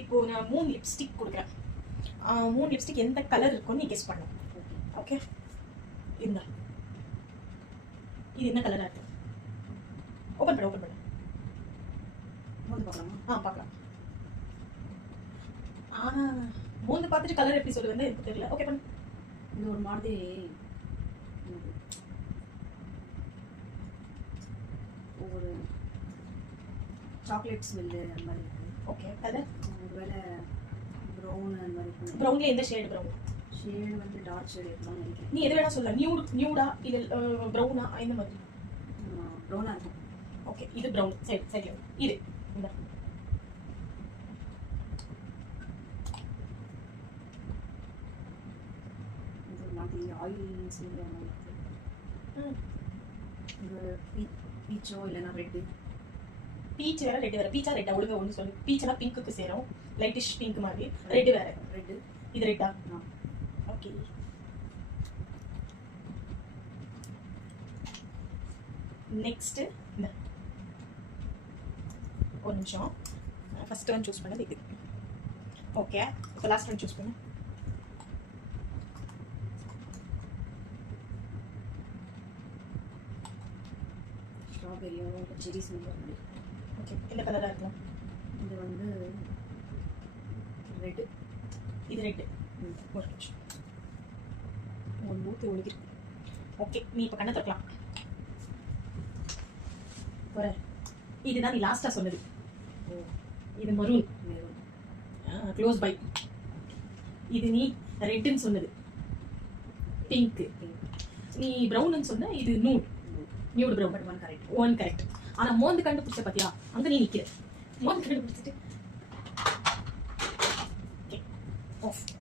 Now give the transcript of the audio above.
இப்போ நான் 3 லிப்ஸ்டிக் கொடுக்குறேன். 3 லிப்ஸ்டிக் எந்த கலர் இருக்கும்னு நீ கெஸ் பண்ணணும். ஓகே, இந்த இது என்ன கலரா இருக்கு? ஓபன் பண்ணு, ஓபன் பண்ணு. பார்க்கலாமா? பார்க்கலாம். மூணு பார்த்துட்டு கலர் எப்படி சொல்லுவேன்னு எனக்கு தெரியல. ஓகே பண்ணு. இது ஒரு மாதிரி ஒரு சாக்லேட் ஸ்மெல்லு அந்த மாதிரி இருக்கு. ஓகே, கலர் ஒருவேளை ப்ரௌன் அந்த மாதிரி இருக்கு. ப்ரௌன்ல எந்த ஷேட் ப்ரௌன்? ஷேடு வந்து டார்க் ஷேட் இருக்கலாம்னு நினைக்கிறேன். நீ எது வேணா சொல்லலாம். நியூடா இல்ல ப்ரௌனா இந்த மாதிரி? ப்ரௌனா இருக்கும். ஓகே, இது ப்ரௌன். சரி சரி, இது இந்த மாதிரி ஆயில் சேர்ந்த மாதிரி இருக்கு. ஒரு பீச்சோ இல்லைன்னா ரெட்டு. பீச் வேற ரெட் வேற. பீச்சா ரெட்டா? ஒழுங்கா ஒன்று சொல்லு. பீச்னா பிங்க்குக்கு சேரும், லைட்டிஷ் பிங்க் மாதிரி. ரெட் வேற. ரெட்டு. இது ரெட்டா? ஓகே, நெக்ஸ்ட் இந்த ஒரு நிமிஷம். ஃபர்ஸ்ட் ஒன் சூஸ் பண்ணது இது. ஓகே, இப்போ லாஸ்ட் ஒன் சூஸ் பண்ணு. ஸ்ட்ராபெரியோ செரி ஸ்மெல். ஓகே, எந்த கலராக இருக்கலாம்? இது வந்து ரெட்டு. இது ரெட்டு. ஒரு நிமிஷம், ஒரு மூத்து ஒழுகிருக்கு. ஓகே, நீ இப்போ கண்ணை திறக்கலாம். ஒரு இதுதான் நீ லாஸ்டா சொன்னது. இது மரூன். Close by. இது நீ ரெட்னு சொன்னது, பிங்க். நீ ப்ரௌன் சொன்ன, இது நியூட் ப்ரௌன். One correct. ஆனா மோந்து கண்டுபிடிச்ச பாத்தியா, அங்க நீ நிக்கிற. மோந்து கண்டுபிடிச்சிட்டு